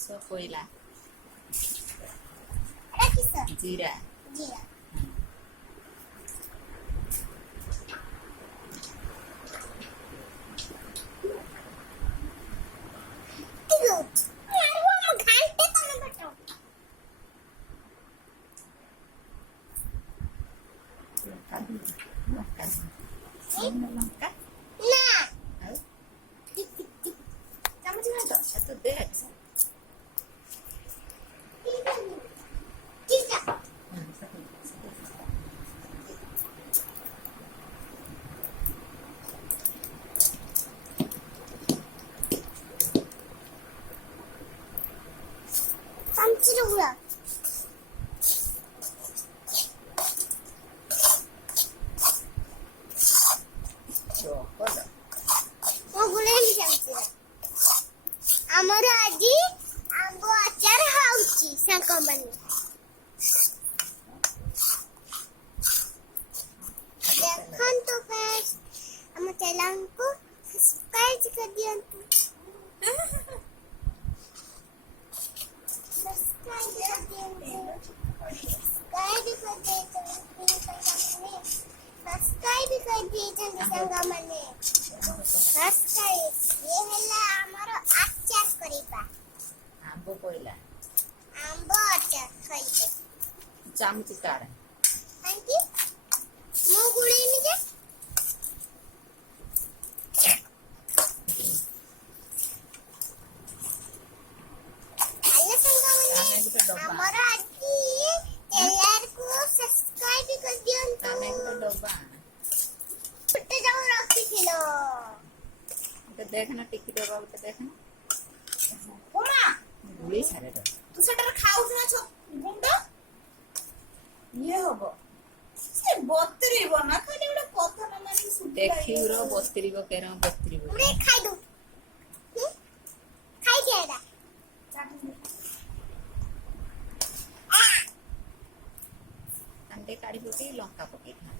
ସୋରିଷ କୋଇଲା ଜିରା ଲଙ୍କା ଆଉ ତ ଦେଖ ଆମର ଆଜି ଆମ୍ବ ଆଚାର ହଉଛି ସାଙ୍ଗମାନେ। ଦେଖନ୍ତୁ ଫାର୍ଷ୍ଟ ଆମ ଚ୍ୟାନେଲକୁ ସବସ୍କ୍ରାଇବ କରିଦିଅନ୍ତୁ। ସବସ୍କ୍ରାଇବ କରିଦେଇଛନ୍ତି ସାଙ୍ଗମାନେ। ଇଏ ହେଲା ଆମର ଆଚାର କରିବା। ଆମ୍ବ କୋଇଲା ଆମ୍ବ ଆଚାର ଖାଇବେ। ଚାମଚ କାଢ କାହିଁକି ମୁଁ ଗୁଳେଇନି ଯେ। ଆମର ଆଜି ଚ୍ୟାନେଲକୁ ସବସ୍କ୍ରାଇବ କରିଦିଅନ୍ତୁ। ଆମେ ଗୋଟେ ଡବା ଛୋଟ ଯାଉ ରଖିଥିଲ ଗୋଟେ ଦେଖନା ଟିକି ଡବା ଗୋଟେ ଦେଖନା ଗୁଳି ସାରେ ତୁ ସେଟାରେ ଖାଉଛୁ ନା ଗୁଣ୍ଡ ଇଏ ହବ ସେ ବତରିବ ନା ଖାଲି ଗୋଟେ କଥା ନ ମାନି ଦେଖିର ବସ୍ତିରିବ କେର ବସ୍ତିରିବ ଖାଇଦଉ ଖାଇଦିଆ ଏଇଟା। କାଣ୍ଡେ କାଢି ପକେଇ ଲଙ୍କା ପକେଇ ଖା।